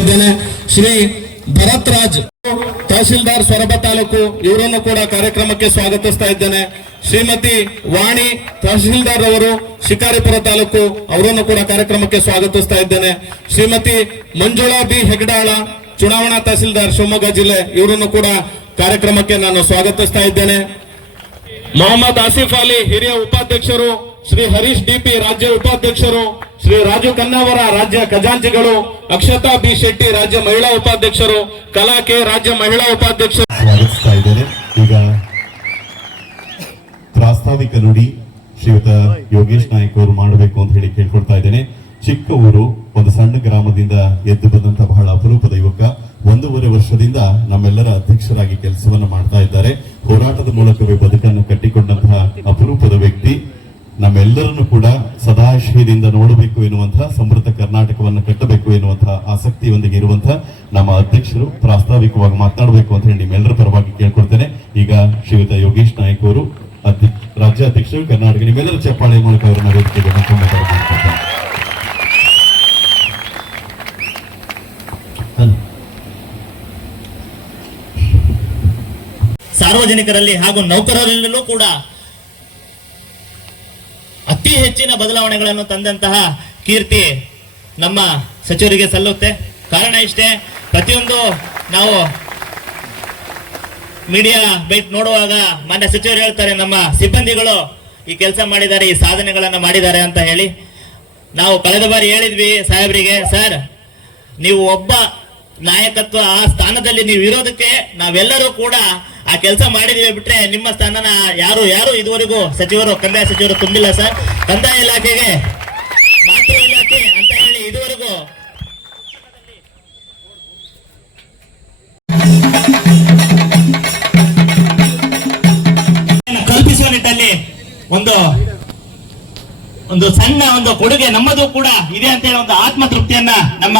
ಇದ್ದೇನೆ. ಶ್ರೀ ಭರತ್ ರಾಜ್ ತಹಶೀಲ್ದಾರ್ ಸೊರಬ ತಾಲೂಕು, ಇವರನ್ನು ಕೂಡ ಕಾರ್ಯಕ್ರಮಕ್ಕೆ ಸ್ವಾಗತಿಸ್ತಾ ಇದ್ದೇನೆ. ಶ್ರೀಮತಿ ವಾಣಿ ತಹಶೀಲ್ದಾರ್ ಅವರು ಶಿಕಾರಿಪುರ ತಾಲೂಕು, ಅವರನ್ನು ಕೂಡ ಕಾರ್ಯಕ್ರಮಕ್ಕೆ ಸ್ವಾಗತಿಸ್ತಾ ಇದ್ದೇನೆ. ಶ್ರೀಮತಿ ಮಂಜುಳಾ ಬಿ ಹೆಗ್ಡಾಳ ಚುನಾವಣಾ ತಹಶೀಲ್ದಾರ್ ಶಿವಮೊಗ್ಗ ಜಿಲ್ಲೆ, ಇವರನ್ನು ಕೂಡ ಕಾರ್ಯಕ್ರಮಕ್ಕೆ ನಾನು ಸ್ವಾಗತಿಸ್ತಾ ಇದ್ದೇನೆ. ಮೊಹಮ್ಮದ್ ಆಸಿಫ್ ಅಲಿ ಹಿರಿಯ ಉಪಾಧ್ಯಕ್ಷರು, ಶ್ರೀ ಹರೀಶ್ ಡಿಪಿ ರಾಜ್ಯ ಉಪಾಧ್ಯಕ್ಷರು, ಶ್ರೀ ರಾಜು ಕನ್ನಾವರ ರಾಜ್ಯ ಖಜಾಂಚಿಗಳು, ಅಕ್ಷತಾ ಬಿ ಶೆಟ್ಟಿ ರಾಜ್ಯ ಮಹಿಳಾ ಉಪಾಧ್ಯಕ್ಷರು, ಕಲಾ ಕೆ ರಾಜ್ಯ ಮಹಿಳಾ ಉಪಾಧ್ಯಕ್ಷರು ಸ್ವಾಗತಿಸ್ತಾ ಇದ್ದೇನೆ. ಈಗ ಪ್ರಾಸ್ತಾವಿಕ ನುಡಿ ಶ್ರೀಯುತ ಯೋಗೇಶ್ ನಾಯ್ಕ ಅವರು ಮಾಡಬೇಕು ಅಂತ ಹೇಳಿ ಕೇಳ್ಕೊಳ್ತಾ ಇದ್ದೇನೆ. ಚಿಕ್ಕ ಊರು, ಒಂದು ಸಣ್ಣ ಗ್ರಾಮದಿಂದ ಎದ್ದು ಬಂದಂತ ಬಹಳ ಅಪರೂಪದ ಯುವಕ, 1.5 ವರ್ಷದಿಂದ ನಮ್ಮೆಲ್ಲರ ಅಧ್ಯಕ್ಷರಾಗಿ ಕೆಲಸವನ್ನು ಮಾಡ್ತಾ ಇದ್ದಾರೆ. ಹೋರಾಟದ ಮೂಲಕವೇ ಬದುಕನ್ನು ಕಟ್ಟಿಕೊಂಡಂತಹ ಅಪರೂಪದ ವ್ಯಕ್ತಿ. ನಮ್ಮೆಲ್ಲರನ್ನು ಕೂಡ ಸದಾಶಯದಿಂದ ನೋಡಬೇಕು ಎನ್ನುವಂತಹ, ಸಮೃದ್ಧ ಕರ್ನಾಟಕವನ್ನು ಕಟ್ಟಬೇಕು ಎನ್ನುವಂತಹ ಆಸಕ್ತಿಯೊಂದಿಗೆ ಇರುವಂತಹ ನಮ್ಮ ಅಧ್ಯಕ್ಷರು ಪ್ರಾಸ್ತಾವಿಕವಾಗಿ ಮಾತನಾಡಬೇಕು ಅಂತ ಹೇಳಿ ನಿಮ್ಮೆಲ್ಲರ ಪರವಾಗಿ ಕೇಳ್ಕೊಳ್ತೇನೆ. ಈಗ ಶ್ರೀಯುತ ಯೋಗೇಶ್ ನಾಯ್ಕ ಅವರು ರಾಜ್ಯಾಧ್ಯಕ್ಷರು ಕರ್ನಾಟಕ, ನಿಮ್ಮೆಲ್ಲರ ಚಪ್ಪಾಳೆ ಮೂಲಕ ಅವರನ್ನ ವೇದಿಕೆಗೆ ಮಾಡ್ಕೊಳ್ತಾರೆ. ಸಾರ್ವಜನಿಕರಲ್ಲಿ ಹಾಗೂ ನೌಕರರಲ್ಲೂ ಕೂಡ ಅತಿ ಹೆಚ್ಚಿನ ಬದಲಾವಣೆಗಳನ್ನು ತಂದಂತಹ ಕೀರ್ತಿ ನಮ್ಮ ಸಚಿವರಿಗೆ ಸಲ್ಲುತ್ತೆ. ಕಾರಣ ಇಷ್ಟೇ, ಪ್ರತಿಯೊಂದು ನಾವು ಮೀಡಿಯಾ ಬೈಟ್ ನೋಡುವಾಗ ಮಾನ್ಯ ಸಚಿವರು ಹೇಳ್ತಾರೆ, ನಮ್ಮ ಸಿಬ್ಬಂದಿಗಳು ಈ ಕೆಲಸ ಮಾಡಿದ್ದಾರೆ, ಈ ಸಾಧನೆಗಳನ್ನ ಮಾಡಿದ್ದಾರೆ ಅಂತ ಹೇಳಿ. ನಾವು ಕಳೆದ ಬಾರಿ ಹೇಳಿದ್ವಿ ಸಾಹೇಬರಿಗೆ, ಸರ್ ನೀವು ಒಬ್ಬ ನಾಯಕತ್ವ ಆ ಸ್ಥಾನದಲ್ಲಿ ನೀವು ಇರೋದಕ್ಕೆ ನಾವೆಲ್ಲರೂ ಕೂಡ ಆ ಕೆಲಸ ಮಾಡಿದೀವಿ, ಬಿಟ್ರೆ ನಿಮ್ಮ ಸ್ಥಾನನ ಯಾರು ಇದುವರೆಗೂ ಸಚಿವರು, ಕಂದಾಯ ಸಚಿವರು ತುಂಬಿಲ್ಲ ಸರ್. ಕಂದಾಯ ಇಲಾಖೆಗೆ ಮಾತೃ ಇಲಾಖೆ ಅಂತ ಹೇಳಿ ಇದುವರೆಗೂ ಕಲ್ಪಿಸುವ ನಿಟ್ಟಲ್ಲಿ ಒಂದು ಸಣ್ಣ ಒಂದು ಕೊಡುಗೆ ನಮ್ಮದು ಕೂಡ ಇದೆ ಅಂತ ಹೇಳಿ ಒಂದು ಆತ್ಮತೃಪ್ತಿಯನ್ನ ನಮ್ಮ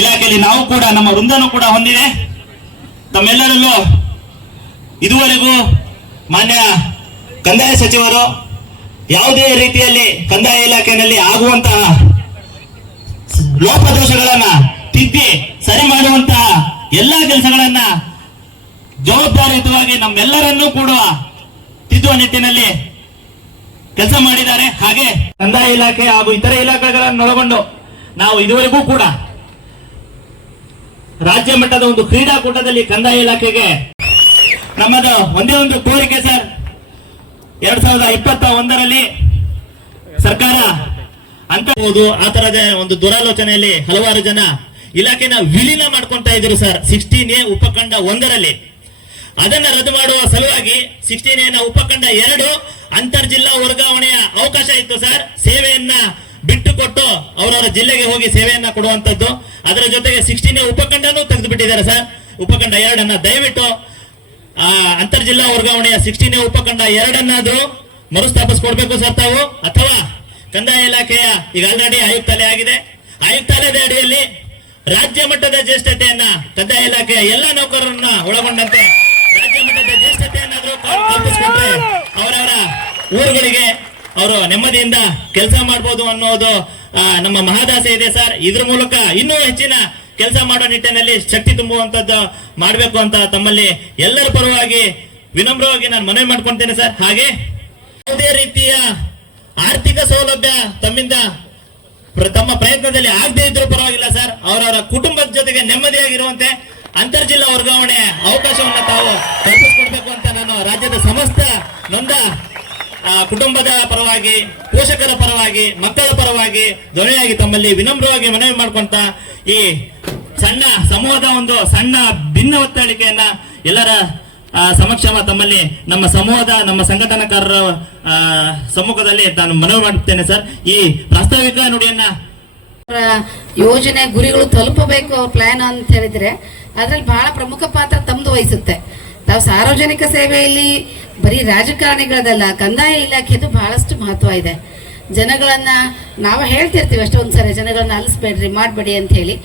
ಇಲಾಖೆಯಲ್ಲಿ ನಾವು ಕೂಡ, ನಮ್ಮ ವೃಂದನೂ ಕೂಡ ಹೊಂದಿದೆ. ತಮ್ಮೆಲ್ಲರಲ್ಲೂ ಇದುವರೆಗೂ ಮಾನ್ಯ ಕಂದಾಯ ಸಚಿವರು ಯಾವುದೇ ರೀತಿಯಲ್ಲಿ ಕಂದಾಯ ಇಲಾಖೆಯಲ್ಲಿ ಆಗುವಂತಹ ಲೋಪದೋಷಗಳನ್ನ ತಿದ್ದಿ ಸರಿ ಮಾಡುವಂತಹ ಎಲ್ಲಾ ಕೆಲಸಗಳನ್ನ ಜವಾಬ್ದಾರಿಯುತವಾಗಿ ನಮ್ಮೆಲ್ಲರನ್ನೂ ಕೂಡ ತಿದ್ದುವ ನಿಟ್ಟಿನಲ್ಲಿ ಕೆಲಸ ಮಾಡಿದ್ದಾರೆ. ಹಾಗೆ ಕಂದಾಯ ಇಲಾಖೆ ಹಾಗೂ ಇತರೆ ಇಲಾಖೆಗಳನ್ನು ಒಳಗೊಂಡು ನಾವು ಇದುವರೆಗೂ ಕೂಡ ರಾಜ್ಯ ಮಟ್ಟದ ಒಂದು ಕ್ರೀಡಾಕೂಟದಲ್ಲಿ ಕಂದಾಯ ಇಲಾಖೆಗೆ ನಮ್ಮದು ಒಂದೇ ಒಂದು ಕೋರಿಕೆ ಸರ್, 2021ರಲ್ಲಿ ಸರ್ಕಾರ ಅಂತ ಆ ತರದ ಒಂದು ದುರಾಲೋಚನೆಯಲ್ಲಿ ಹಲವಾರು ಜನ ಇಲಾಖೆನ ವಿಲೀನ ಮಾಡ್ಕೊಂತ ಇದ್ರು ಸರ್. 16A ಉಪಖಂಡ 1ರಲ್ಲಿ ಅದನ್ನ ರದ್ದು ಮಾಡುವ ಸಲುವಾಗಿ 16A ಉಪಖಂಡ 2 ಅಂತರ್ಜಿಲ್ಲಾ ವರ್ಗಾವಣೆಯ ಅವಕಾಶ ಇತ್ತು ಸರ್. ಸೇವೆಯನ್ನ ಬಿಟ್ಟು ಕೊಟ್ಟು ಅವರವರ ಜಿಲ್ಲೆಗೆ ಹೋಗಿ ಸೇವೆಯನ್ನ ಕೊಡುವಂತದ್ದು. ಅದರ ಜೊತೆಗೆ 16A ಉಪಖಂಡನೂ ತೆಗೆದು ಬಿಟ್ಟಿದ್ದಾರೆ ಸರ್. ಉಪಖಂಡ 2ಅನ್ನ ದಯವಿಟ್ಟು ಅಂತರ್ಜಿಲ್ಲಾ ವರ್ಗಾವಣೆಯ 16A ಉಪಖಂಡ 2ಅನ್ನಾದ್ರೂ ಮರುಸ್ಥಾಪಿಸಿಕೊಡ್ಬೇಕು ಸರ್ ತಾವು. ಅಥವಾ ಕಂದಾಯ ಇಲಾಖೆಯ ಈಗ ಆಲ್ರೆಡಿ ಆಯುಕ್ತಾಲಯ ಆಗಿದೆ, ಆಯುಕ್ತಾಲಯದ ಅಡಿಯಲ್ಲಿ ರಾಜ್ಯ ಮಟ್ಟದ ಜ್ಯೇಷ್ಠತೆಯನ್ನ ಕಂದಾಯ ಇಲಾಖೆಯ ಎಲ್ಲ ನೌಕರರನ್ನ ಒಳಗೊಂಡಂತೆ ರಾಜ್ಯ ಮಟ್ಟದ ಜ್ಯೇಷ್ಠತೆಯನ್ನಾದ್ರೂ ಕಲ್ಪಿಸಿಕೊಟ್ರೆ ಅವರವರ ಊರುಗಳಿಗೆ ಅವರು ನೆಮ್ಮದಿಯಿಂದ ಕೆಲಸ ಮಾಡಬಹುದು ಅನ್ನೋದು ನಮ್ಮ ಮಹದಾಸೆ ಇದೆ ಸರ್. ಇದ್ರ ಮೂಲಕ ಇನ್ನೂ ಹೆಚ್ಚಿನ ಕೆಲಸ ಮಾಡೋ ನಿಟ್ಟಿನಲ್ಲಿ ಶಕ್ತಿ ತುಂಬುವಂತದ್ದು ಮಾಡಬೇಕು ಅಂತ ತಮ್ಮಲ್ಲಿ ಎಲ್ಲರ ಪರವಾಗಿ ವಿನಮ್ರವಾಗಿ ನಾನು ಮನವಿ ಮಾಡ್ಕೊಳ್ತೇನೆ ಸರ್. ಹಾಗೆ ಯಾವುದೇ ರೀತಿಯ ಆರ್ಥಿಕ ಸೌಲಭ್ಯ ತಮ್ಮಿಂದ ತಮ್ಮ ಪ್ರಯತ್ನದಲ್ಲಿ ಆಗದೆ ಇದ್ರೂ ಪರವಾಗಿಲ್ಲ ಸರ್, ಅವರವರ ಕುಟುಂಬದ ಜೊತೆಗೆ ನೆಮ್ಮದಿಯಾಗಿರುವಂತೆ ಅಂತರ್ಜಿಲ್ಲಾ ವರ್ಗಾವಣೆ ಅವಕಾಶವನ್ನು ತಾವು ಕಲ್ಪಿಸಿಕೊಡ್ಬೇಕು ಅಂತ ನಾನು ರಾಜ್ಯದ ಸಮಸ್ತ ನೊಂದ ಕುಟುಂಬದ ಪರವಾಗಿ, ಪೋಷಕರ ಪರವಾಗಿ, ಮಕ್ಕಳ ಪರವಾಗಿ ಧ್ವನಿಯಾಗಿ ತಮ್ಮಲ್ಲಿ ವಿನಮ್ರವಾಗಿ ಮನವಿ ಮಾಡ್ಕೊಂತ ಈ ಸಣ್ಣ ಸಮೂಹದ ಒಂದು ಸಣ್ಣ ಭಿನ್ನ ಒತ್ತಳಿಕೆಯನ್ನ ಎಲ್ಲರ ಸಮಕ್ಷಮ ತಮ್ಮಲ್ಲಿ ನಮ್ಮ ಸಮೂಹದ, ನಮ್ಮ ಸಂಘಟನಾಕಾರರ ಸಮ್ಮುಖದಲ್ಲಿ ನಾನು ಮನವಿ ಮಾಡುತ್ತೇನೆ ಸರ್. ಈ ಪ್ರಾಸ್ತಾವಿಕ ನುಡಿಯನ್ನ ಯೋಜನೆ ಗುರಿಗಳು ತಲುಪಬೇಕು ಅವ್ರ ಪ್ಲಾನ್ ಅಂತ ಹೇಳಿದ್ರೆ ಅದ್ರಲ್ಲಿ ಬಹಳ ಪ್ರಮುಖ ಪಾತ್ರ ತಮ್ಮದು ವಹಿಸುತ್ತೆ. ತಾವು ಸಾರ್ವಜನಿಕ ಸೇವೆಯಲ್ಲಿ ಬರೀ ರಾಜಕಾರಣಿಗಳದಲ್ಲ, ಕಂದಾಯ ಇಲಾಖೆದು ಬಹಳಷ್ಟು ಮಹತ್ವ ಇದೆ. ಜನಗಳನ್ನ ನಾವು ಹೇಳ್ತಿರ್ತೀವಿ ಅಷ್ಟೊಂದ್ಸರಿ, ಜನಗಳನ್ನ ಅಲಿಸ್ಬೇಡ್ರಿ, ಮಾಡಬೇಡಿ ಅಂತ ಹೇಳಿ.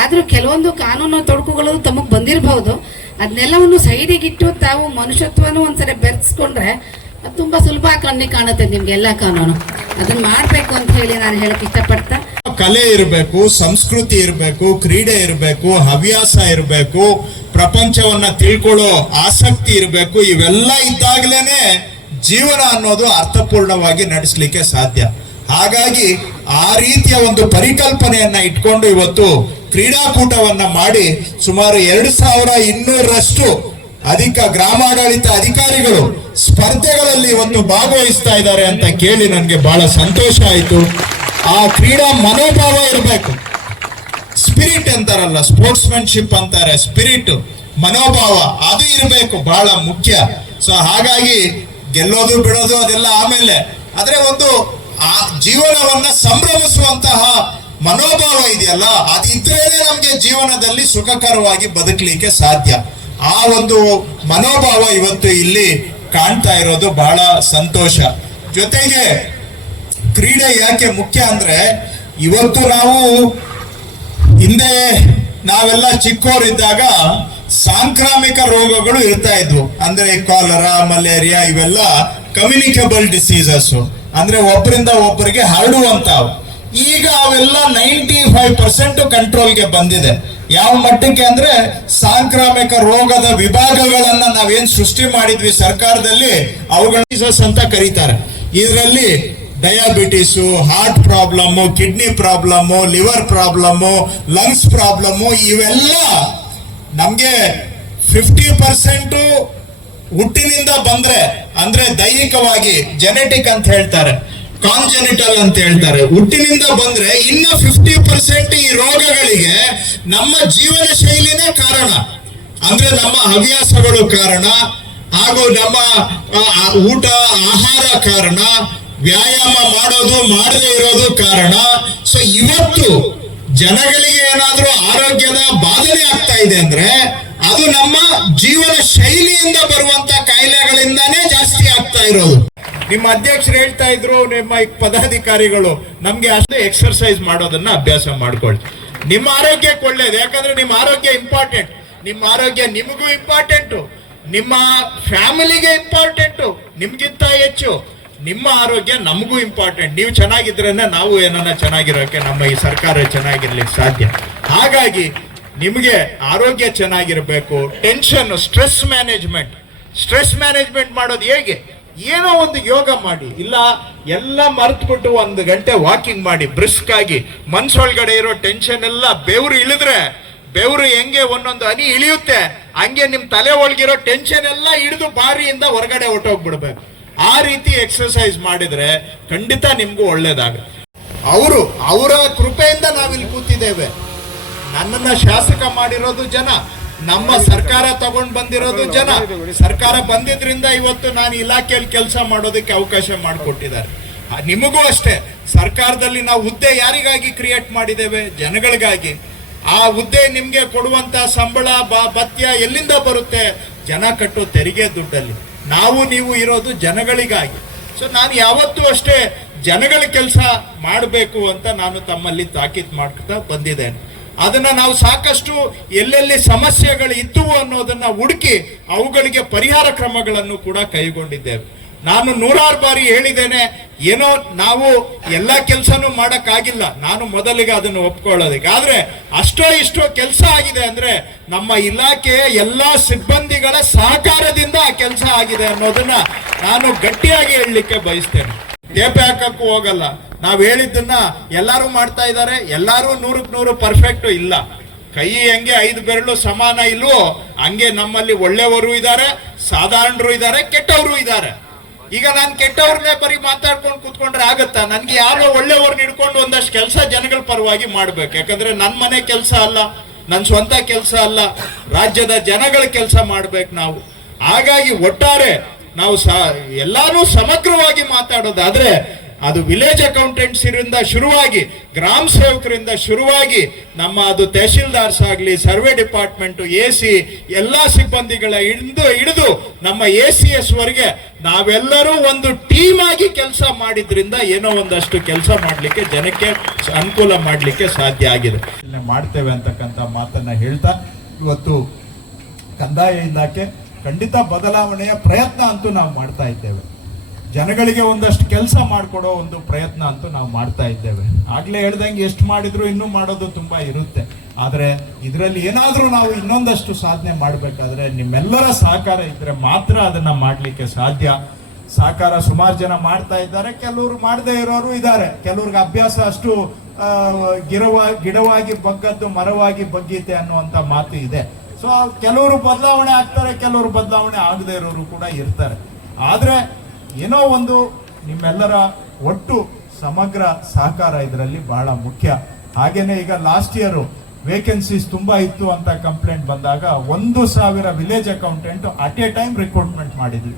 ಆದ್ರೂ ಕೆಲವೊಂದು ಕಾನೂನು ತೊಡಕುಗಳು ತಮಗ್ ಬಂದಿರಬಹುದು. ಅದನ್ನೆಲ್ಲವನ್ನು ಸೈಡಿಗಿಟ್ಟು ತಾವು ಮನುಷ್ಯತ್ವನೂ ಒಂದ್ಸರಿ ಬೆರೆಸ್ಕೊಂಡ್ರೆ ಅದು ತುಂಬಾ ಸುಲಭ ಕಣ್ಣಿಗೆ ಕಾಣುತ್ತೆ ನಿಮ್ಗೆ ಎಲ್ಲ ಕಾನೂನು. ಅದನ್ನ ಮಾಡ್ಬೇಕು ಅಂತ ಹೇಳಿ ನಾನು ಹೇಳಕ್ ಇಷ್ಟಪಡ್ತಾ ಕಲೆ ಇರಬೇಕು, ಸಂಸ್ಕೃತಿ ಇರಬೇಕು, ಕ್ರೀಡೆ ಇರಬೇಕು, ಹವ್ಯಾಸ ಇರಬೇಕು, ಪ್ರಪಂಚವನ್ನ ತಿಳ್ಕೊಳ್ಳೋ ಆಸಕ್ತಿ ಇರಬೇಕು. ಇವೆಲ್ಲ ಇದ್ದಾಗಲೇನೆ ಜೀವನ ಅನ್ನೋದು ಅರ್ಥಪೂರ್ಣವಾಗಿ ನಡೆಸಲಿಕ್ಕೆ ಸಾಧ್ಯ. ಹಾಗಾಗಿ ಆ ರೀತಿಯ ಒಂದು ಪರಿಕಲ್ಪನೆಯನ್ನ ಇಟ್ಕೊಂಡು ಇವತ್ತು ಕ್ರೀಡಾಕೂಟವನ್ನ ಮಾಡಿ ಸುಮಾರು 2200ರಷ್ಟು ಅಧಿಕ ಗ್ರಾಮಾಡಳಿತ ಅಧಿಕಾರಿಗಳು ಸ್ಪರ್ಧೆಗಳಲ್ಲಿ ಒಂದು ಭಾಗವಹಿಸ್ತಾ ಇದ್ದಾರೆ ಅಂತ ಕೇಳಿ ನನಗೆ ಬಹಳ ಸಂತೋಷ ಆಯಿತು. ಆ ಕ್ರೀಡಾ ಮನೋಭಾವ ಇರಬೇಕು. ಸ್ಪಿರಿಟ್ ಅಂತಾರಲ್ಲ, ಸ್ಪೋರ್ಟ್ಸ್ಮನ್ಶಿಪ್ ಅಂತಾರೆ, ಸ್ಪಿರಿಟ್ ಮನೋಭಾವ ಅದು ಇರಬೇಕು, ಬಹಳ ಮುಖ್ಯ. ಸೊ ಹಾಗಾಗಿ ಗೆಲ್ಲೋದು ಬಿಡೋದು ಅದೆಲ್ಲ ಆಮೇಲೆ, ಆದ್ರೆ ಒಂದು ಆ ಜೀವನವನ್ನ ಸಂಭ್ರಮಿಸುವಂತಹ ಮನೋಭಾವ ಇದೆಯಲ್ಲ, ಅದಿದ್ರೆ ನಮ್ಗೆ ಜೀವನದಲ್ಲಿ ಸುಖಕರವಾಗಿ ಬದುಕಲಿಕ್ಕೆ ಸಾಧ್ಯ. ಆ ಒಂದು ಮನೋಭಾವ ಇವತ್ತು ಇಲ್ಲಿ ಕಾಣ್ತಾ ಇರೋದು ಬಹಳ ಸಂತೋಷ. ಜೊತೆಗೆ ಕ್ರೀಡೆ ಯಾಕೆ ಮುಖ್ಯ ಅಂದ್ರೆ, ಇವತ್ತು ಹಿಂದೆ ನಾವೆಲ್ಲ ಚಿಕ್ಕವರಿದ್ದಾಗ ಸಾಂಕ್ರಾಮಿಕ ರೋಗಗಳು ಇರ್ತಾ ಇದ್ವು. ಅಂದ್ರೆ ಕಾಲರಾ, ಮಲೇರಿಯಾ ಇವೆಲ್ಲ ಕಮ್ಯುನಿಕಬಲ್ ಡಿಸೀಸಸ್, ಅಂದ್ರೆ ಒಬ್ಬರಿಂದ ಒಬ್ಬರಿಗೆ ಹರಡುವಂತಾವು. ಈಗ ಅವೆಲ್ಲ 95% ಕಂಟ್ರೋಲ್ಗೆ ಬಂದಿದೆ. ಯಾವ ಮಟ್ಟಕ್ಕೆ ಅಂದ್ರೆ ಸಾಂಕ್ರಾಮಿಕ ರೋಗದ ವಿಭಾಗಗಳನ್ನ ನಾವೇನ್ ಸೃಷ್ಟಿ ಮಾಡಿದ್ವಿ ಸರ್ಕಾರದಲ್ಲಿ, ಅವುಗಳ ಅಂತ ಕರೀತಾರೆ. ಇದರಲ್ಲಿ diabetes, heart problem, kidney problem, liver problem, lungs problem ಇವೆಲ್ಲ ನಮ್ಗೆ 50% ಹುಟ್ಟಿನಿಂದ ಬಂದ್ರೆ, ಅಂದ್ರೆ ದೈಹಿಕವಾಗಿ ಜೆನೆಟಿಕ್ ಅಂತ ಹೇಳ್ತಾರೆ, ಕಾನ್ಜೆನಿಟಲ್ ಅಂತ ಹೇಳ್ತಾರೆ, ಹುಟ್ಟಿನಿಂದ ಬಂದ್ರೆ ಇನ್ನು 50% ಈ ರೋಗಗಳಿಗೆ ನಮ್ಮ ಜೀವನ ಶೈಲಿನೇ ಕಾರಣ. ಅಂದ್ರೆ ನಮ್ಮ ಹವ್ಯಾಸಗಳು ಕಾರಣ, ಹಾಗೂ ನಮ್ಮ ಊಟ ಆಹಾರ ಕಾರಣ, ವ್ಯಾಯಾಮ ಮಾಡೋದು ಮಾಡದೇ ಇರೋದು ಕಾರಣ. ಸೊ ಇವತ್ತು ಜನಗಳಿಗೆ ಏನಾದ್ರೂ ಆರೋಗ್ಯದ ಬಾಧನೆ ಆಗ್ತಾ ಇದೆ ಅಂದ್ರೆ ಅದು ನಮ್ಮ ಜೀವನ ಶೈಲಿಯಿಂದ ಬರುವಂತ ಕಾಯಿಲೆಗಳಿಂದಾನೇ ಜಾಸ್ತಿ ಆಗ್ತಾ ಇರೋದು. ನಿಮ್ಮ ಅಧ್ಯಕ್ಷರು ಹೇಳ್ತಾ ಇದ್ರು, ನಿಮ್ಮ ಪದಾಧಿಕಾರಿಗಳು, ನಮ್ಗೆ ಅಷ್ಟೇ ಎಕ್ಸರ್ಸೈಸ್ ಮಾಡೋದನ್ನ ಅಭ್ಯಾಸ ಮಾಡ್ಕೊಳ್ಳಿ. ನಿಮ್ಮ ಆರೋಗ್ಯಕ್ಕೆ ಒಳ್ಳೇದು. ಯಾಕಂದ್ರೆ ನಿಮ್ಮ ಆರೋಗ್ಯ ಇಂಪಾರ್ಟೆಂಟ್. ನಿಮ್ಮ ಆರೋಗ್ಯ ನಿಮಗೂ ಇಂಪಾರ್ಟೆಂಟು, ನಿಮ್ಮ ಫ್ಯಾಮಿಲಿಗೆ ಇಂಪಾರ್ಟೆಂಟು, ನಿಮ್ಗಿಂತ ಹೆಚ್ಚು ನಿಮ್ಮ ಆರೋಗ್ಯ ನಮಗೂ ಇಂಪಾರ್ಟೆಂಟ್. ನೀವು ಚೆನ್ನಾಗಿದ್ರೇನೆ ನಾವು ಏನನ್ನ ಚೆನ್ನಾಗಿರೋಕೆ, ನಮ್ಮ ಈ ಸರ್ಕಾರ ಚೆನ್ನಾಗಿರ್ಲಿಕ್ಕೆ ಸಾಧ್ಯ. ಹಾಗಾಗಿ ನಿಮಗೆ ಆರೋಗ್ಯ ಚೆನ್ನಾಗಿರ್ಬೇಕು. ಟೆನ್ಷನ್, ಸ್ಟ್ರೆಸ್ ಮ್ಯಾನೇಜ್ಮೆಂಟ್ ಮಾಡೋದು ಹೇಗೆ? ಏನೋ ಒಂದು ಯೋಗ ಮಾಡಿ, ಇಲ್ಲ ಎಲ್ಲ ಮರೆತುಬಿಟ್ಟು 1 ಗಂಟೆ ವಾಕಿಂಗ್ ಮಾಡಿ, ಬ್ರಿಸ್ಕ್ ಆಗಿ. ಮನ್ಸೊಳಗಡೆ ಇರೋ ಟೆನ್ಷನ್ ಎಲ್ಲ ಬೆವರು ಇಳಿದ್ರೆ, ಬೆವರು ಹೆಂಗೆ ಒಂದೊಂದು ಹನಿ ಇಳಿಯುತ್ತೆ, ಹಂಗೆ ನಿಮ್ ತಲೆ ಒಳಗಿರೋ ಟೆನ್ಷನ್ ಎಲ್ಲ ಹಿಡಿದು ಬಾರಿಯಿಂದ ಹೊರಗಡೆ ಹೊಟ್ಟೋಗ್ಬಿಡ್ಬೇಕು. ಆ ರೀತಿ ಎಕ್ಸರ್ಸೈಸ್ ಮಾಡಿದ್ರೆ ಖಂಡಿತ ನಿಮ್ಗೂ ಒಳ್ಳೇದಾಗುತ್ತೆ. ಅವರ ಕೃಪೆಯಿಂದ ನಾವಿಲ್ಲಿ ಕೂತಿದ್ದೇವೆ. ನನ್ನನ್ನ ಶಾಸಕ ಮಾಡಿರೋದು ಜನ, ನಮ್ಮ ಸರ್ಕಾರ ತಗೊಂಡ್ ಬಂದಿರೋದು ಜನ. ಸರ್ಕಾರ ಬಂದಿದ್ರಿಂದ ಇವತ್ತು ನಾನು ಇಲಾಖೆಯಲ್ಲಿ ಕೆಲಸ ಮಾಡೋದಕ್ಕೆ ಅವಕಾಶ ಮಾಡಿಕೊಟ್ಟಿದ್ದಾರೆ. ನಿಮಗೂ ಅಷ್ಟೇ. ಸರ್ಕಾರದಲ್ಲಿ ನಾವು ಹುದ್ದೆ ಯಾರಿಗಾಗಿ ಕ್ರಿಯೇಟ್ ಮಾಡಿದ್ದೇವೆ? ಜನಗಳಿಗಾಗಿ. ಆ ಹುದ್ದೆ ನಿಮ್ಗೆ ಕೊಡುವಂತ ಸಂಬಳ, ಭತ್ಯ ಎಲ್ಲಿಂದ ಬರುತ್ತೆ? ಜನ ಕಟ್ಟೋ ತೆರಿಗೆ ದುಡ್ಡಲ್ಲಿ. ನೀವು ಇರೋದು ಜನಗಳಿಗಾಗಿ. ಸೊ ನಾನು ಯಾವತ್ತೂ ಅಷ್ಟೇ ಜನಗಳ ಕೆಲಸ ಮಾಡಬೇಕು ಅಂತ ನಾನು ತಮ್ಮಲ್ಲಿ ತಾಕೀತು ಮಾಡ್ತಾ ಬಂದಿದ್ದೇನೆ. ಅದನ್ನ ನಾವು ಸಾಕಷ್ಟು ಎಲ್ಲೆಲ್ಲಿ ಸಮಸ್ಯೆಗಳು ಇದ್ದುವು ಅನ್ನೋದನ್ನ ಹುಡುಕಿ ಅವುಗಳಿಗೆ ಪರಿಹಾರ ಕ್ರಮಗಳನ್ನು ಕೂಡ ಕೈಗೊಂಡಿದ್ದೇವೆ. ನಾನು 100 ಬಾರಿ ಹೇಳಿದ್ದೇನೆ, ಏನೋ ನಾವು ಎಲ್ಲ ಕೆಲಸನೂ ಮಾಡಕ್ಕಾಗಿಲ್ಲ, ನಾನು ಮೊದಲಿಗೆ ಅದನ್ನು ಒಪ್ಕೊಳ್ಳೋದಕ್ಕೆ. ಆದ್ರೆ ಅಷ್ಟೋ ಇಷ್ಟೋ ಕೆಲಸ ಆಗಿದೆ ಅಂದ್ರೆ ನಮ್ಮ ಇಲಾಖೆಯ ಎಲ್ಲಾ ಸಿಬ್ಬಂದಿಗಳ ಸಹಕಾರದಿಂದ ಆ ಕೆಲಸ ಆಗಿದೆ ಅನ್ನೋದನ್ನ ನಾನು ಗಟ್ಟಿಯಾಗಿ ಹೇಳಲಿಕ್ಕೆ ಬಯಸ್ತೇನೆ. ತೇಪೆ ಹಾಕಕ್ಕೂ ಹೋಗಲ್ಲ. ನಾವ್ ಹೇಳಿದ್ದನ್ನ ಎಲ್ಲಾರು ಮಾಡ್ತಾ ಇದ್ದಾರೆ. ಎಲ್ಲಾರು 100ಕ್ಕೆ 100 ಪರ್ಫೆಕ್ಟ್ ಇಲ್ಲ. ಕೈ ಹೆಂಗೆ 5 ಬೆರಳು ಸಮಾನ ಇಲ್ವೋ ಹಂಗೆ ನಮ್ಮಲ್ಲಿ ಒಳ್ಳೆಯವರು ಇದ್ದಾರೆ, ಸಾಧಾರಣರು ಇದ್ದಾರೆ, ಕೆಟ್ಟವರು ಇದ್ದಾರೆ. ಈಗ ನಾನು ಕೆಟ್ಟವ್ರನ್ನೇ ಬರೀ ಮಾತಾಡ್ಕೊಂಡು ಕೂತ್ಕೊಂಡ್ರೆ ಆಗತ್ತಾ? ನನ್ಗೆ ಯಾರೋ ಒಳ್ಳೆಯವ್ರನ್ನ ಹಿಡ್ಕೊಂಡು ಒಂದಷ್ಟು ಕೆಲಸ ಜನಗಳ ಪರವಾಗಿ ಮಾಡ್ಬೇಕು. ಯಾಕಂದ್ರೆ ನನ್ನ ಮನೆ ಕೆಲಸ ಅಲ್ಲ, ನನ್ನ ಸ್ವಂತ ಕೆಲಸ ಅಲ್ಲ, ರಾಜ್ಯದ ಜನಗಳ ಕೆಲಸ ಮಾಡ್ಬೇಕು ನಾವು. ಹಾಗಾಗಿ ಒಟ್ಟಾರೆ ನಾವು ಎಲ್ಲಾನು ಸಮಗ್ರವಾಗಿ ಮಾತಾಡೋದಾದ್ರೆ ಅದು ವಿಲೇಜ್ ಅಕೌಂಟೆಂಟ್ಸ್ ಇಂದ ಶುರುವಾಗಿ, ಗ್ರಾಮ ಸೇವಕರಿಂದ ಶುರುವಾಗಿ, ನಮ್ಮ ಅದು ತಹಶೀಲ್ದಾರ್ಸ್ ಆಗ್ಲಿ, ಸರ್ವೆ ಡಿಪಾರ್ಟ್ಮೆಂಟ್, AC ಎಲ್ಲಾ ಸಿಬ್ಬಂದಿಗಳ ಹಿಡಿದು ನಮ್ಮ ACS ವರೆಗೆ ನಾವೆಲ್ಲರೂ ಒಂದು ಟೀಮ್ ಆಗಿ ಕೆಲಸ ಮಾಡಿದ್ರಿಂದ ಏನೋ ಒಂದಷ್ಟು ಕೆಲಸ ಮಾಡ್ಲಿಕ್ಕೆ, ಜನಕ್ಕೆ ಅನುಕೂಲ ಮಾಡ್ಲಿಕ್ಕೆ ಸಾಧ್ಯ ಆಗಿದೆ. ಮಾಡ್ತೇವೆ ಅಂತಕ್ಕಂಥ ಮಾತನ್ನ ಹೇಳ್ತಾ ಇವತ್ತು ಕಂದಾಯ ಇಲಾಖೆ ಖಂಡಿತ ಬದಲಾವಣೆಯ ಪ್ರಯತ್ನ ಅಂತೂ ನಾವು ಮಾಡ್ತಾ ಇದ್ದೇವೆ. ಜನಗಳಿಗೆ ಒಂದಷ್ಟು ಕೆಲಸ ಮಾಡಿಕೊಡೋ ಒಂದು ಪ್ರಯತ್ನ ಅಂತೂ ನಾವು ಮಾಡ್ತಾ ಇದ್ದೇವೆ. ಆಗ್ಲೇ ಹೇಳ್ದಂಗೆ ಎಷ್ಟು ಮಾಡಿದ್ರು ಇನ್ನೂ ಮಾಡೋದು ತುಂಬಾ ಇರುತ್ತೆ. ಆದ್ರೆ ಇದರಲ್ಲಿ ಏನಾದ್ರೂ ನಾವು ಇನ್ನೊಂದಷ್ಟು ಸಾಧನೆ ಮಾಡಬೇಕಾದ್ರೆ ನಿಮ್ಮೆಲ್ಲರ ಸಹಕಾರ ಇದ್ರೆ ಮಾತ್ರ ಅದನ್ನ ಮಾಡ್ಲಿಕ್ಕೆ ಸಾಧ್ಯ. ಸಹಕಾರ ಸುಮಾರು ಜನ ಮಾಡ್ತಾ ಇದ್ದಾರೆ, ಕೆಲವರು ಮಾಡದೇ ಇರೋರು ಇದ್ದಾರೆ. ಕೆಲವ್ರಿಗೆ ಅಭ್ಯಾಸ ಅಷ್ಟು ಗಿಡವಾಗಿ ಬಗ್ಗದ್ದು ಮರವಾಗಿ ಬಗ್ಗೀತೆ ಅನ್ನುವಂತ ಮಾತು ಇದೆ. ಸೊ ಕೆಲವರು ಬದಲಾವಣೆ ಆಗ್ತಾರೆ, ಕೆಲವರು ಬದಲಾವಣೆ ಆಗದೆ ಇರೋರು ಕೂಡ ಇರ್ತಾರೆ. ಆದ್ರೆ ಏನೋ ಒಂದು ನಿಮ್ಮೆಲ್ಲರ ಒಟ್ಟು ಸಮಗ್ರ ಸಹಕಾರ ಇದರಲ್ಲಿ ಬಹಳ ಮುಖ್ಯ. ಹಾಗೇನೆ ಈಗ ಲಾಸ್ಟ್ ಇಯರ್ ವೇಕೆನ್ಸೀಸ್ ತುಂಬಾ ಇತ್ತು ಅಂತ ಕಂಪ್ಲೇಂಟ್ ಬಂದಾಗ 1,000 village accountant at A time recruitment ಮಾಡಿದ್ವಿ.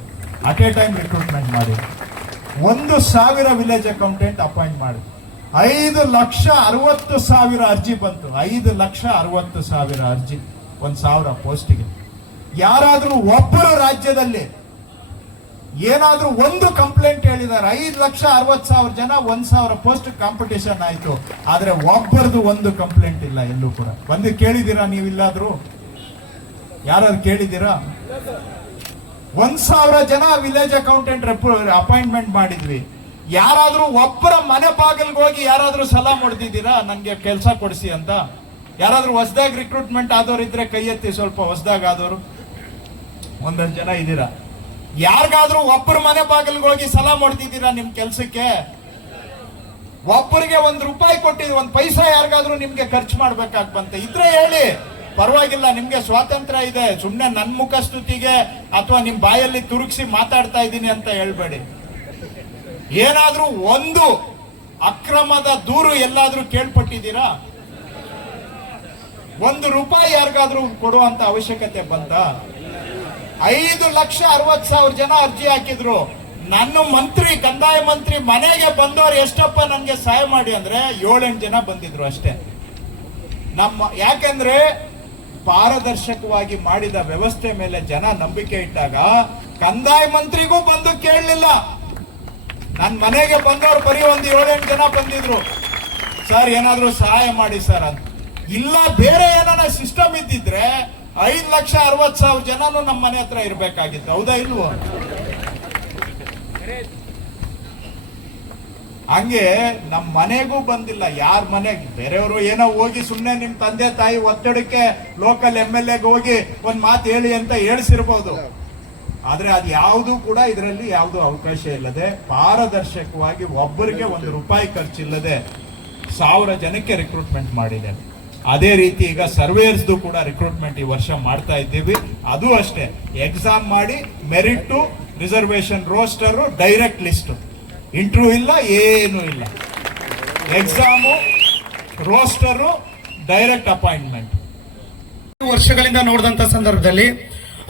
1,000 ವಿಲೇಜ್ ಅಕೌಂಟೆಂಟ್ ಅಪಾಯಿಂಟ್ ಮಾಡಿದ್ವಿ. 5,60,000 ಅರ್ಜಿ ಬಂತು. 5,60,000 ಅರ್ಜಿ 1,000 ಪೋಸ್ಟಿಗೆ. ಯಾರಾದ್ರೂ ಒಬ್ಬರು ರಾಜ್ಯದಲ್ಲಿ ಏನಾದ್ರೂ ಒಂದು ಕಂಪ್ಲೇಂಟ್ ಹೇಳಿದ್ದಾರೆ? 5,60,000 ಜನ 1,000 ಪೋಸ್ಟ್ ಕಾಂಪಿಟೇಷನ್ ಆಯ್ತು, ಆದ್ರೆ ಒಬ್ಬರದು ಒಂದು ಕಂಪ್ಲೇಂಟ್ ಇಲ್ಲ ಎಲ್ಲೂ ಕೂಡ. ಬಂದು ಕೇಳಿದ್ದೀರಾ ನೀವಿಲ್ಲಾದ್ರೂ? ಯಾರಾದ್ರು ಕೇಳಿದ್ದೀರಾ? 1,000 ಜನ ವಿಲೇಜ್ ಅಕೌಂಟೆಂಟ್ ಅಪಾಯಿಂಟ್ಮೆಂಟ್ ಮಾಡಿದ್ವಿ. ಯಾರಾದ್ರೂ ಒಬ್ಬರ ಮನೆ ಬಾಗಿಲ್ಗೆ ಹೋಗಿ ಯಾರಾದ್ರೂ ಸಲಾ ಹೊಡೆದಿದ್ದೀರಾ ನನ್ಗೆ ಕೆಲಸ ಕೊಡಿಸಿ ಅಂತ? ಯಾರಾದ್ರೂ ಹೊಸದಾಗಿ ರಿಕ್ರೂಟ್ಮೆಂಟ್ ಆದವ್ರು ಇದ್ರೆ ಕೈ ಎತ್ತಿ. ಸ್ವಲ್ಪ ಹೊಸದಾಗಿ ಆದವರು ಒಂದಷ್ಟು ಜನ ಇದ್ದೀರಾ. ಯಾರಿಗಾದ್ರೂ ಒಬ್ಬರ ಮನೆ ಬಾಗಿಲ್ಗೆ ಹೋಗಿ ಸಲಾ ಹೊಡೆದಿದ್ದೀರಾ ನಿಮ್ ಕೆಲ್ಸಕ್ಕೆ? ಒಬ್ಬರಿಗೆ ₹1 ಕೊಟ್ಟಿದ್ವಿ, 1 ಪೈಸಾ ಯಾರಿಗಾದ್ರೂ ನಿಮ್ಗೆ ಖರ್ಚು ಮಾಡ್ಬೇಕಾಗ್ ಬಂತೆ ಇದ್ರೆ ಹೇಳಿ, ಪರವಾಗಿಲ್ಲ, ನಿಮ್ಗೆ ಸ್ವಾತಂತ್ರ್ಯ ಇದೆ. ಸುಮ್ನೆ ನನ್ ಮುಖ ಸ್ತುತಿಗೆ ಅಥವಾ ನಿಮ್ ಬಾಯಲ್ಲಿ ತುರುಗಿಸಿ ಮಾತಾಡ್ತಾ ಇದ್ದೀನಿ ಅಂತ ಹೇಳ್ಬೇಡಿ. ಏನಾದ್ರೂ ಒಂದು ಅಕ್ರಮದ ದೂರು ಎಲ್ಲಾದ್ರೂ ಕೇಳ್ಪಟ್ಟಿದ್ದೀರಾ? ₹1 ಯಾರಿಗಾದ್ರೂ ಕೊಡುವಂತ ಅವಶ್ಯಕತೆ ಬಂತ? 5,60,000 ಜನ ಅರ್ಜಿ ಹಾಕಿದ್ರು. ನನ್ನ ಮಂತ್ರಿ, ಕಂದಾಯ ಮಂತ್ರಿ ಮನೆಗೆ ಬಂದವರು ಎಷ್ಟಪ್ಪ ನನ್ಗೆ ಸಹಾಯ ಮಾಡಿ ಅಂದ್ರೆ 7-8 ಜನ ಬಂದಿದ್ರು ಅಷ್ಟೇ. ಯಾಕೆಂದ್ರೆ ಪಾರದರ್ಶಕವಾಗಿ ಮಾಡಿದ ವ್ಯವಸ್ಥೆ ಮೇಲೆ ಜನ ನಂಬಿಕೆ ಇಟ್ಟಾಗ ಕಂದಾಯ ಮಂತ್ರಿಗೂ ಬಂದು ಕೇಳಲಿಲ್ಲ. ನನ್ನ ಮನೆಗೆ ಬಂದವರು ಬರೀ ಒಂದು 7-8 ಜನ ಬಂದಿದ್ರು, ಸರ್ ಏನಾದ್ರೂ ಸಹಾಯ ಮಾಡಿ ಸರ್ ಅಂತ. ಇಲ್ಲ ಬೇರೆ ಏನಾನ ಸಿಸ್ಟಮ್ ಇದ್ದಿದ್ರೆ 5,60,000 ಜನನು ನಮ್ಮ ಮನೆ ಹತ್ರ ಇರ್ಬೇಕಾಗಿತ್ತು. ಹೌದಾ ಇಲ್ವೋ? ಹಂಗೆ ನಮ್ಮ ಮನೆಗೂ ಬಂದಿಲ್ಲ. ಯಾರ ಮನೆಗೆ ಬೇರೆಯವರು ಏನೋ ಹೋಗಿ ಸುಮ್ನೆ ನಿಮ್ ತಂದೆ ತಾಯಿ ಒತ್ತಡಕ್ಕೆ ಲೋಕಲ್ MLA ಗೆ ಹೋಗಿ ಒಂದ್ ಮಾತು ಹೇಳಿ ಅಂತ ಹೇಳಿಸಿರ್ಬೋದು. ಆದ್ರೆ ಅದು ಯಾವುದು ಕೂಡ ಇದರಲ್ಲಿ ಯಾವುದು ಅವಕಾಶ ಇಲ್ಲದೆ ಪಾರದರ್ಶಕವಾಗಿ ಒಬ್ಬರಿಗೆ ₹1 ಖರ್ಚಿಲ್ಲದೆ 1,000 ಜನಕ್ಕೆ ರಿಕ್ರೂಟ್ಮೆಂಟ್ ಮಾಡಿದೆ. ಅದೇ ರೀತಿ ಈಗ ಸರ್ವೇಯರ್ಸ್ದು ಕೂಡ ರಿಕ್ರೂಟ್ಮೆಂಟ್ ಈ ವರ್ಷ ಮಾಡ್ತಾ ಇದ್ದೀವಿ. ಅದು ಅಷ್ಟೇ, ಎಕ್ಸಾಮ್ ಮಾಡಿ merit, reservation, roster, direct list, interview ಇಲ್ಲ, ಏನೂ ಇಲ್ಲ. Exam, roster, direct appointment. ವರ್ಷಗಳಿಂದ ನೋಡಿದಂತ ಸಂದರ್ಭದಲ್ಲಿ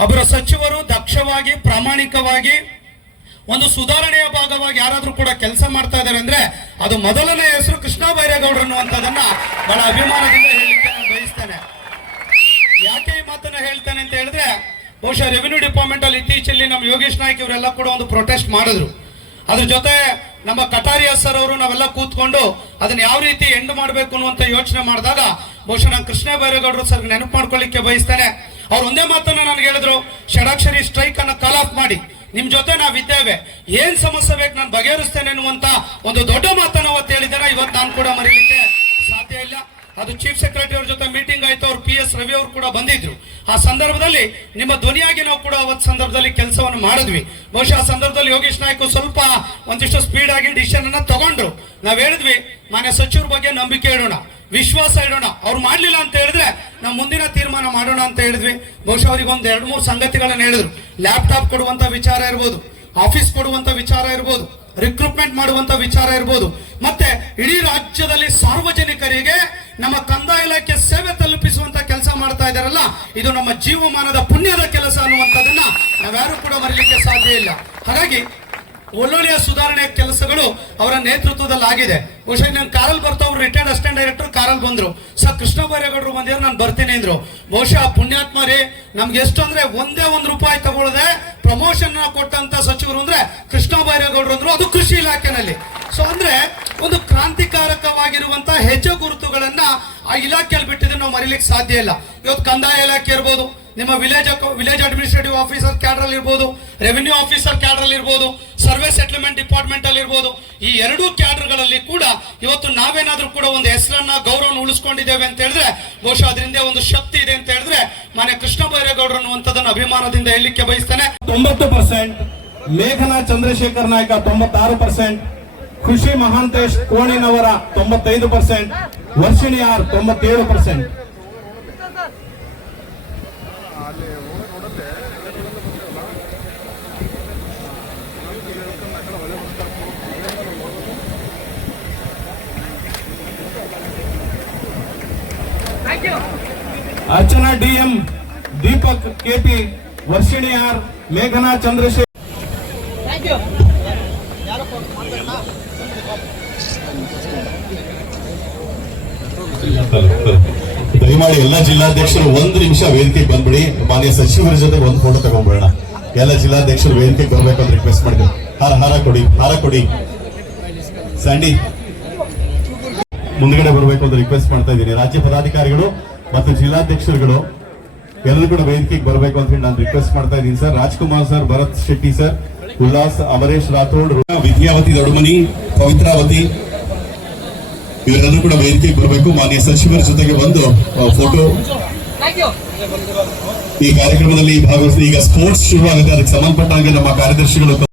ಅವರ ಸಚಿವರು ದಕ್ಷವಾಗಿ, ಪ್ರಾಮಾಣಿಕವಾಗಿ, ಒಂದು ಸುಧಾರಣೆಯ ಭಾಗವಾಗಿ ಯಾರಾದ್ರೂ ಕೂಡ ಕೆಲಸ ಮಾಡ್ತಾ ಇದ್ದಾರೆ ಅಂದ್ರೆ ಅದು ಮೊದಲನೇ ಹೆಸರು ಕೃಷ್ಣ ಬೈರೇಗೌಡರು ಅನ್ನುವಂಥದ್ದನ್ನ ಬಹಳ ಅಭಿಮಾನದಿಂದ ಹೇಳಲಿಕ್ಕೆ ನಾನು ಬಯಸ್ತೇನೆ. ಯಾಕೆ ಈ ಮಾತನ್ನ ಹೇಳ್ತೇನೆ ಅಂತ ಹೇಳಿದ್ರೆ, ಬಹುಶಃ ರೆವಿನ್ಯೂ ಡಿಪಾರ್ಟ್ಮೆಂಟ್ ಅಲ್ಲಿ ಇತ್ತೀಚೆಯಲ್ಲಿ ನಮ್ಮ ಯೋಗೇಶ್ ನಾಯ್ಕ್ ಇವರೆಲ್ಲ ಕೂಡ ಒಂದು ಪ್ರೊಟೆಸ್ಟ್ ಮಾಡಿದ್ರು. ಅದ್ರ ಜೊತೆ ನಮ್ಮ ಕಟಾರಿಯಾ ಸರ್ ಅವರು ನಾವೆಲ್ಲ ಕೂತ್ಕೊಂಡು ಅದನ್ನ ಯಾವ ರೀತಿ ಎಂಡ್ ಮಾಡಬೇಕು ಅನ್ನುವಂತ ಯೋಚನೆ ಮಾಡಿದಾಗ ಬಹುಶಃ ನಾನು ಕೃಷ್ಣ ಬೈರೇಗೌಡರು ಸರ್ ನೆನಪು ಮಾಡ್ಕೊಳ್ಳಿಕ್ಕೆ ಬಯಸ್ತೇನೆ. ಅವ್ರು ಒಂದೇ ಮಾತನ್ನ ನನಗೆ ಹೇಳಿದ್ರು, ಷಡಾಕ್ಷರಿ ಸ್ಟ್ರೈಕ್ ಅನ್ನ ಕಾಲ್ ಆಫ್ ಮಾಡಿ, ನಿಮ್ ಜೊತೆ ನಾವಿದ್ದೇವೆ, ಏನ್ ಸಮಸ್ಯೆ ಬೇಕು ನಾನು ಬಗೆಹರಿಸ್ತೇನೆ ಅನ್ನುವಂತ ಒಂದು ದೊಡ್ಡ ಮಾತನ್ನ ಅವತ್ತು ಹೇಳಿದ್ದಾರೆ. ಇವತ್ತು ನಾನು ಕೂಡ ಮರೀಲಿಕ್ಕೆ ಸಾಧ್ಯ ಇಲ್ಲ. ಅದು ಚೀಫ್ ಸೆಕ್ರೆಟರಿ ಅವ್ರ ಜೊತೆ ಮೀಟಿಂಗ್ ಆಯ್ತು, ಅವ್ರು PS ರವಿ ಅವರು ಕೂಡ ಬಂದಿದ್ರು. ಆ ಸಂದರ್ಭದಲ್ಲಿ ನಿಮ್ಮ ಧ್ವನಿಯಾಗಿ ನಾವು ಕೂಡ ಅವತ್ತು ಸಂದರ್ಭದಲ್ಲಿ ಕೆಲಸವನ್ನು ಮಾಡಿದ್ವಿ. ಬಹುಶಃ ಆ ಸಂದರ್ಭದಲ್ಲಿ ಯೋಗೇಶ್ ನಾಯ್ಕ ಸ್ವಲ್ಪ ಒಂದಿಷ್ಟು ಸ್ಪೀಡ್ ಆಗಿ ಡಿಸಿಷನ್ ಅನ್ನ ತಗೊಂಡ್ರು. ನಾವ್ ಹೇಳಿದ್ವಿ, ಮಾನ್ಯ ಸಚಿವರ ಬಗ್ಗೆ ನಂಬಿಕೆ ಇಡೋಣ, ವಿಶ್ವಾಸ ಇಡೋಣ, ಅವ್ರು ಮಾಡ್ಲಿಲ್ಲ ಅಂತ ಹೇಳಿದ್ರೆ ನಾವು ಮುಂದಿನ ತೀರ್ಮಾನ ಮಾಡೋಣ ಅಂತ ಹೇಳಿದ್ವಿ. ಬಹುಶಃ ಅವ್ರಿಗೆ ಒಂದ್ 2-3 ಸಂಗತಿಗಳನ್ನ ಹೇಳಿದ್ರು. ಲ್ಯಾಪ್ಟಾಪ್ ಕೊಡುವಂತ ವಿಚಾರ ಇರ್ಬೋದು, ಆಫೀಸ್ ಕೊಡುವಂತ ವಿಚಾರ ಇರ್ಬೋದು, ರಿಕ್ರೂಟ್ಮೆಂಟ್ ಮಾಡುವಂತ ವಿಚಾರ ಇರ್ಬೋದು, ಮತ್ತೆ ಇಡೀ ರಾಜ್ಯದಲ್ಲಿ ಸಾರ್ವಜನಿಕರಿಗೆ ನಮ್ಮ ಕಂದಾಯ ಇಲಾಖೆ ಸೇವೆ ತಲುಪಿಸುವಂತ ಕೆಲಸ ಮಾಡ್ತಾ ಇದಾರಲ್ಲ, ಇದು ನಮ್ಮ ಜೀವಮಾನದ ಪುಣ್ಯದ ಕೆಲಸ ಅನ್ನುವಂಥದ್ದನ್ನ ನಾವ್ಯಾರು ಕೂಡ ಮರೀಲಿಕ್ಕೆ ಸಾಧ್ಯ ಇಲ್ಲ. ಹಾಗಾಗಿ ಒಳ್ಳೊಳ್ಳೆಯ ಸುಧಾರಣೆಯ ಕೆಲಸಗಳು ಅವರ ನೇತೃತ್ವದಲ್ಲಿ ಆಗಿದೆ. ಬಹುಶಃ ನಾನು ಕಾರಲ್ಲಿ ಬರ್ತಾ ಅವ್ರು ರಿಟೈರ್ಡ್ ಅಸಿಸ್ಟೆಂಟ್ ಡೈರೆಕ್ಟರ್ ಕಾರಲ್ಲಿ ಬಂದ್ರು, ಸರ್ ಕೃಷ್ಣ ಬೈರೇಗೌಡರು ಬಂದಿದ್ರು, ನಾನು ಬರ್ತೀನಿ ಅಂದ್ರು. ಬಹುಶಃ ಪುಣ್ಯಾತ್ಮರೇ, ನಮ್ಗೆ ಎಷ್ಟು ಅಂದ್ರೆ ₹1 ತಗೊಳ್ಳದೆ ಪ್ರಮೋಷನ್ ಕೊಟ್ಟಂತ ಸಚಿವರು ಅಂದ್ರೆ ಕೃಷ್ಣ ಬೈರೇಗೌಡರು ಅಂದ್ರು, ಅದು ಕೃಷಿ ಇಲಾಖೆನಲ್ಲಿ. ಸೊ ಅಂದ್ರೆ ಒಂದು ಕ್ರಾಂತಿಕಾರಕವಾಗಿರುವಂತ ಹೆಜ್ಜೆ ಗುರುತುಗಳನ್ನ ಆ ಇಲಾಖೆಯಲ್ಲಿ ಬಿಟ್ಟಿದ್ರೆ ನಾವು ಮರೀಲಿಕ್ಕೆ ಸಾಧ್ಯ ಇಲ್ಲ. ಇವತ್ತು ಕಂದಾಯ ಇಲಾಖೆ ಇರ್ಬೋದು, ನಿಮ್ಮ ವಿಲೇಜ್ ಅಡ್ಮಿನಿಸ್ಟ್ರೇಟಿವ್ ಆಫೀಸರ್ ಕ್ಯಾಡರ್ ಅಲ್ಲಿ ಇರ್ಬೋದು, ರೆವಿನ್ಯೂ ಆಫೀಸರ್ ಕ್ಯಾಡರ್ ಅಲ್ಲಿ ಇರ್ಬೋದು, ಸರ್ವೆ ಸೆಟಲ್ಮೆಂಟ್ ಡಿಪಾರ್ಟ್ಮೆಂಟ್ ಅಲ್ಲಿ ಇರ್ಬೋದು. ಈ ಎರಡೂ ಕ್ಯಾಡರ್ಗಳಲ್ಲಿ ಕೂಡ ಇವತ್ತು ನಾವೇನಾದ್ರೂ ಕೂಡ ಒಂದು ಹೆಸರನ್ನ ಗೌರವವನ್ನು ಉಳಿಸ್ಕೊಂಡಿದ್ದೇವೆ ಅಂತ ಹೇಳಿದ್ರೆ ಬಹುಶಃ ಅದರಿಂದ ಒಂದು ಶಕ್ತಿ ಇದೆ ಅಂತ ಹೇಳಿದ್ರೆ ಮಾನ್ಯ ಕೃಷ್ಣ ಬೈರೇಗೌಡರು ಅನ್ನುವಂಥದ್ದನ್ನು ಅಭಿಮಾನದಿಂದ ಹೇಳಲಿಕ್ಕೆ ಬಯಸ್ತೇನೆ. 90%, ಮೇಘನಾ Chandrashekhar Naik 96%, Khushi Mahantesh Koninavar 95%, Varshini R 97%. Archana DM, Deepak KP, Varshini R, मेघना चंद्रशेखर. ದಯಮಾಡಿ ಎಲ್ಲ ಜಿಲ್ಲಾಧ್ಯಕ್ಷರು 1 ನಿಮಿಷ ವೇದಿಕೆಗೆ ಬಂದ್ಬಿಡಿ. ಮಾನ್ಯ ಸಚಿವರ ಜೊತೆ ಒಂದು ಫೋಟೋ ತಗೊಂಡ್ಬಿಡೋಣ. ಎಲ್ಲ ಜಿಲ್ಲಾಧ್ಯಕ್ಷರು ವೇದಿಕೆಗೆ ಬರ್ಬೇಕು ಅಂತ ರಿಕ್ವೆಸ್ಟ್ ಮಾಡಿದ್ರು. ಹಾರ ಕೊಡಿ ಸ್ಯಾಂಡಿ ಮುಂದ್ಗಡೆ ಬರಬೇಕು ಅಂತ ರಿಕ್ವೆಸ್ಟ್ ಮಾಡ್ತಾ ಇದ್ದೀನಿ. ರಾಜ್ಯ ಪದಾಧಿಕಾರಿಗಳು ಮತ್ತು ಜಿಲ್ಲಾಧ್ಯಕ್ಷರುಗಳು ಎಲ್ಲರೂ ಕೂಡ ವೇದಿಕೆಗೆ ಬರಬೇಕು ಅಂತ ಹೇಳಿ ನಾನು ರಿಕ್ವೆಸ್ಟ್ ಮಾಡ್ತಾ ಇದ್ದೀನಿ sir. Rajkumar sir, Bharat Shetty sir, Ullas, Amaresh Rathod, Vidyavathi Doddamani, Pavitravathi ಇವರೆಲ್ಲರೂ ಕೂಡ ವೇದಿಕೆಗೆ ಬರಬೇಕು. ಮಾನ್ಯ ಸಚಿವರ ಜೊತೆಗೆ ಒಂದು ಫೋಟೋ ಈ ಕಾರ್ಯಕ್ರಮದಲ್ಲಿ ಭಾಗವಹಿಸಿ. ಈಗ ಸ್ಪೋರ್ಟ್ಸ್ ಶುರು ಆಗುತ್ತೆ, ಅದಕ್ಕೆ ಸಂಬಂಧಪಟ್ಟಂಗೆ ನಮ್ಮ ಕಾರ್ಯದರ್ಶಿಗಳು ದೂರ